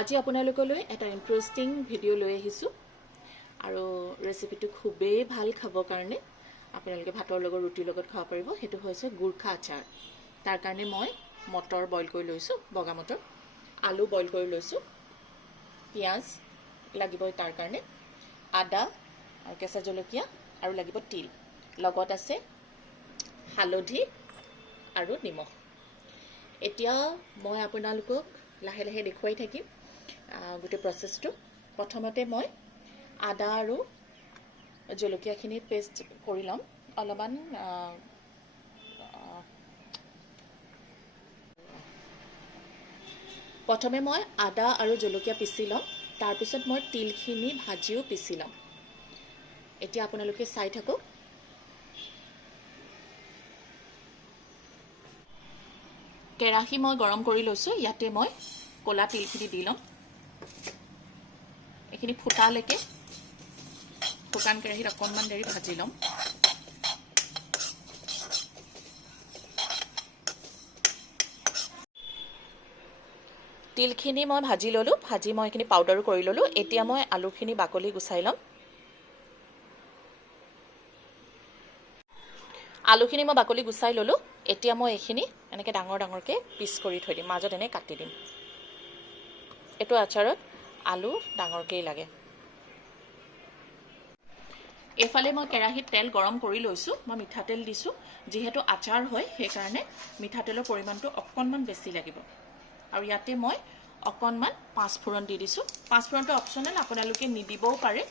আজি আপোনালোকলৈ এটা ইন্টাৰেষ্টিং ভিডিঅ' লৈ আহিছোঁ আৰু ৰেচিপিটো খুবেই ভাল খাবৰ কাৰণে আপোনালোকে ভাতৰ লগত ৰুটিৰ লগত খাব পাৰিব। সেইটো হৈছে গুৰখা আচাৰ। তাৰ কাৰণে মই মটৰ বইল কৰি লৈছোঁ, বগা মটৰ, আলু বইল কৰি লৈছোঁ, পিঁয়াজ লাগিবই তাৰ কাৰণে, আদা আৰু কেঁচা জলকীয়া আৰু লাগিব তিল, লগত আছে হালধি আৰু নিমখ। এতিয়া মই আপোনালোকক লাহে লাহে দেখুৱাই থাকিম গোটেই প্ৰচেছটো। প্ৰথমতে মই আদা আৰু জলকীয়াখিনি পেষ্ট কৰি ল'ম অলপমান। প্ৰথমে মই আদা আৰু জলকীয়া পিচি ল'ম, তাৰপিছত মই তিলখিনি ভাজিও পিচি ল'ম। এতিয়া আপোনালোকে চাই থাকক। কেৰাহী মই গৰম কৰি লৈছোঁ, ইয়াতে মই ক'লা তিলখিনি দি ল'ম। এইখিনি ফুটালৈকে শুকান কেৰাহীত অকণমান দেৰি ভাজি ল'ম। তিলখিনি মই ভাজি ল'লোঁ, ভাজি মই এইখিনি পাউডাৰো কৰি ল'লোঁ। এতিয়া মই আলুখিনি বাকলি গুচাই ল'ম। আলুখিনি মই বাকলি গুচাই ল'লোঁ। এতিয়া মই এইখিনি এনেকৈ ডাঙৰ ডাঙৰকৈ পিচ কৰি থৈ দিম, মাজত এনেকৈ কাটি দিম। এইটো আচাৰত আলু ডাঙৰকৈয়ে লাগে। এইফালে মই কেৰাহীত তেল গৰম কৰি লৈছোঁ। মই মিঠাতেল দিছোঁ, যিহেতু আচাৰ হয় সেইকাৰণে মিঠাতেলৰ পৰিমাণটো অকণমান বেছি লাগিব। আৰু ইয়াতে মই অকণমান পাঁচফোৰণ দি দিছোঁ। পাঁচফোৰণটো অপশ্যনেল, আপোনালোকে নিদিবও পাৰে।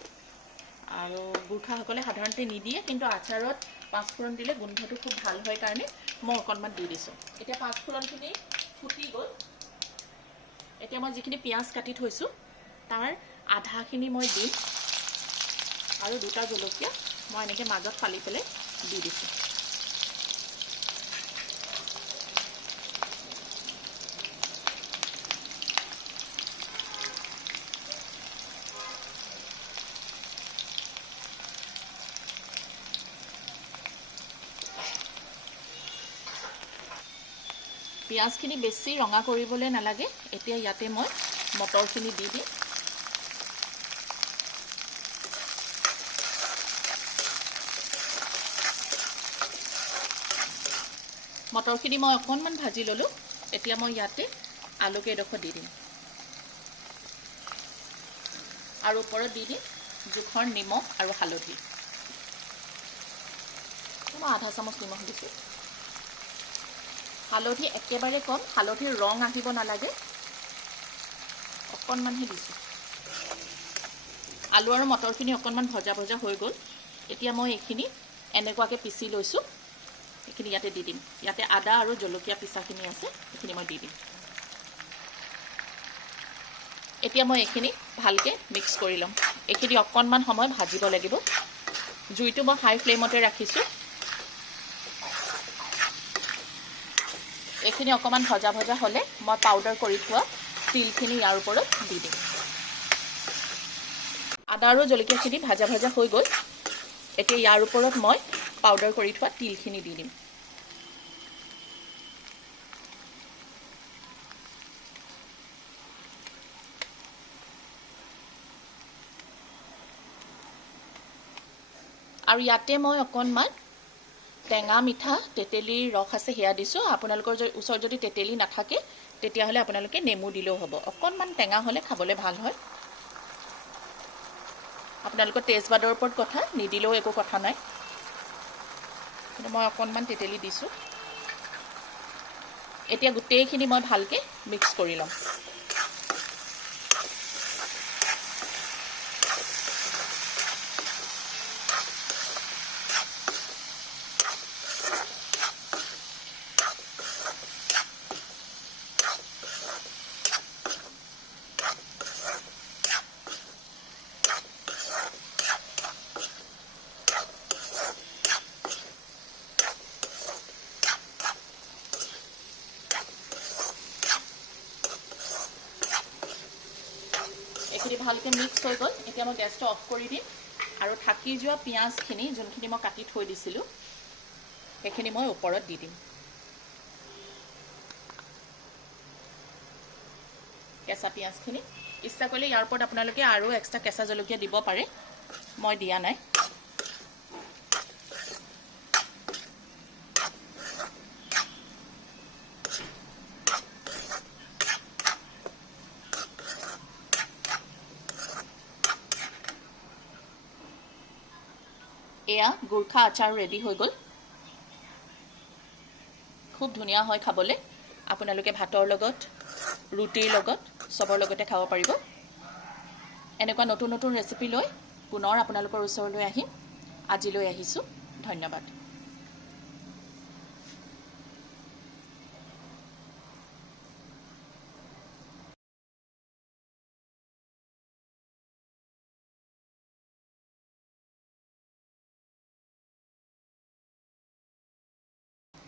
আৰু গুৰখাসকলে সাধাৰণতে নিদিয়ে, কিন্তু আচাৰত পাঁচফোৰণ দিলে গোন্ধটো খুব ভাল হয় কাৰণে মই অকণমান দি দিছোঁ। এতিয়া পাঁচফোৰণখিনি ফুটি গ'ল। এতিয়া মই যিখিনি পিঁয়াজ কাটি থৈছোঁ তাৰ আধাখিনি মই দিম আৰু দুটা জলকীয়া মই এনেকৈ মাজত ফালি পেলাই দি দিছোঁ। পিঁয়াজখিনি বেছি ৰঙা কৰিবলৈ নালাগে। এতিয়া ইয়াতে মই মটৰখিনি দি দিম। মটৰখিনি মই অকণমান ভাজি ল'লোঁ। এতিয়া মই ইয়াতে আলুকেইডোখৰ দি দিম আৰু ওপৰত দি দিম জোখৰ নিমখ আৰু হালধি। মই আধা চামুচ নিমখ দিছোঁ। হালধি একেবাৰে কম, হালধিৰ ৰং আহিব নালাগে, অকণমানহে দিছোঁ। আলু আৰু মটৰখিনি অকণমান ভজা ভজা হৈ গ'ল। এতিয়া মই এইখিনি এনেকুৱাকৈ পিচি লৈছোঁ, এইখিনি ইয়াতে দি দিম। ইয়াতে আদা আৰু জলকীয়া পিচাখিনি আছে, এইখিনি মই দি দিম। এতিয়া মই এইখিনি ভালকৈ মিক্স কৰি ল'ম। এইখিনি অকণমান সময় ভাজিব লাগিব। জুইটো মই হাই ফ্লেমতে ৰাখিছোঁ। এইখিনি অকণমান ভজা ভজা হ'লে মই পাউডাৰ কৰি থোৱা তিলখিনি ইয়াৰ ওপৰত দি দিম। আদা আৰু জলকীয়াখিনি ভাজা ভজা হৈ গ'ল। এতিয়া ইয়াৰ ওপৰত মই পাউডাৰ কৰি থোৱা তিলখিনি দি দিম। আৰু ইয়াতে মই অকণমান টেঙা মিঠা তেতেলীৰ ৰস আছে সেয়া দিছোঁ। আপোনালোকৰ ওচৰত যদি তেতেলী নাথাকে তেতিয়াহ'লে আপোনালোকে নেমু দিলেও হ'ব। অকণমান টেঙা হ'লে খাবলৈ ভাল হয়। আপোনালোকৰ টেষ্টবাদৰ ওপৰত কথা, নিদিলেও একো কথা নাই, কিন্তু মই অকণমান তেতেলী দিছোঁ। এতিয়া গোটেইখিনি মই ভালকৈ মিক্স কৰি ল'ম। এইখিনি ভালকৈ মিক্স হৈ গ'ল। এতিয়া মই গেছটো অফ কৰি দিম আৰু থাকি যোৱা পিঁয়াজখিনি যোনখিনি মই কাটি থৈ দিছিলোঁ সেইখিনি মই ওপৰত দি দিম। কেঁচা পিঁয়াজখিনি। ইচ্ছা কৰিলে ইয়াৰ ওপৰত আপোনালোকে আৰু এক্সট্ৰা কেঁচা জলকীয়া দিব পাৰে, মই দিয়া নাই। এয়া গুৰখা আচাৰ ৰেডি হৈ গ'ল। খুব ধুনীয়া হয় খাবলৈ। আপোনালোকে ভাতৰ লগত, ৰুটিৰ লগত, চবৰ লগতে খাব পাৰিব। এনেকুৱা নতুন নতুন ৰেচিপি লৈ পুনৰ আপোনালোকৰ ওচৰলৈ আহিম। আজিলৈ আহিছোঁ, ধন্যবাদ।